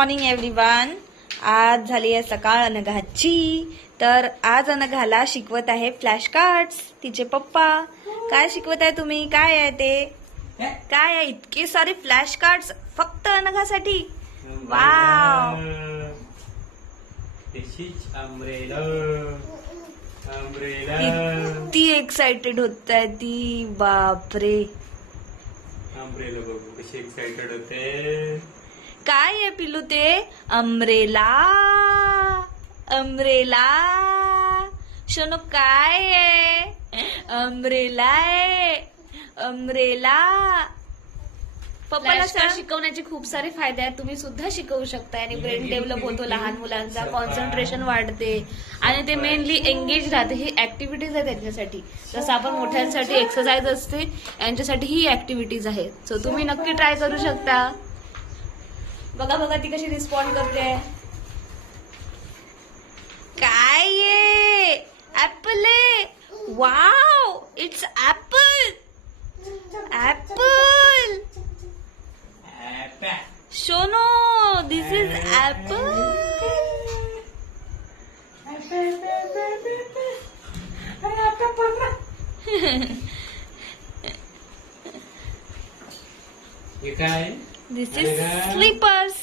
Morning everyone. आज झाली आहे सकाळ अनघाची. तर आज अनघाला शिकवत आहे फ्लॅश कार्ड्स. तिचे पप्पा काय शिकवत आहे तुम्ही? काय आहे ते? काय आहे इतके सारे फ्लॅश कार्ड्स फक्त अनघासाठी? वाव, किती एक्साइटेड होत आहे ती. बापरे, अम्ब्रेला बघू कशी एक्साइटेड होते. काय आहे पिलू ते? अम्ब्रेला. अम्ब्रेला शोनो काय आहे? अम्ब्रेला आहे. अम्ब्रेला. पप्पाला शिकवण्याचे खूप सारे फायदे आहेत. तुम्ही सुद्धा शिकवू शकता आणि ब्रेन डेव्हलप होतो लहान मुलांचा, कॉन्सन्ट्रेशन वाढते आणि ते मेनली एंगेज राहते. ही ऍक्टिव्हिटीज आहे त्यांच्यासाठी. जसं आपण मोठ्यांसाठी एक्सरसाइज असते, यांच्यासाठी ही ऍक्टिव्हिटीज आहेत. सो तुम्ही नक्की ट्राय करू शकता. बघा बघा ती कशी रिस्पॉन्ड करते. काय आहे? ऍपल आहे. Wow, it's apple. ऍपल. शोनो, दिस इज ऍपल. ये काय? This is slippers.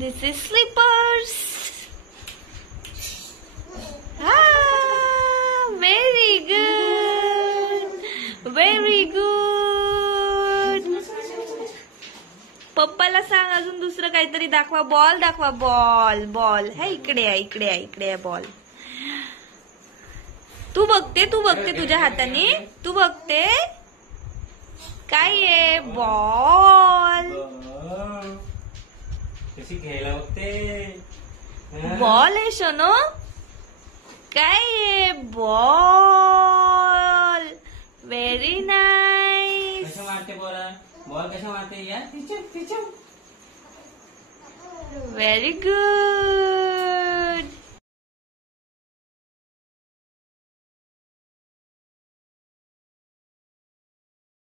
This is slippers. Very good. Very good. पप्पाला सांग अजून दुसरं काहीतरी दाखवा. बॉल दाखवा. बॉल. बॉल है इकडे आहे, इकडे आहे, इकडे आहे बॉल. तू बघते तुझ्या हाताने. तू बघते काय आहे? बॉल. कशी खेळायला बघते. बॉल आहे शोनो. काय आहे? बॉल. Very nice. कशा मारते बॉल कशा मारते या? Very good.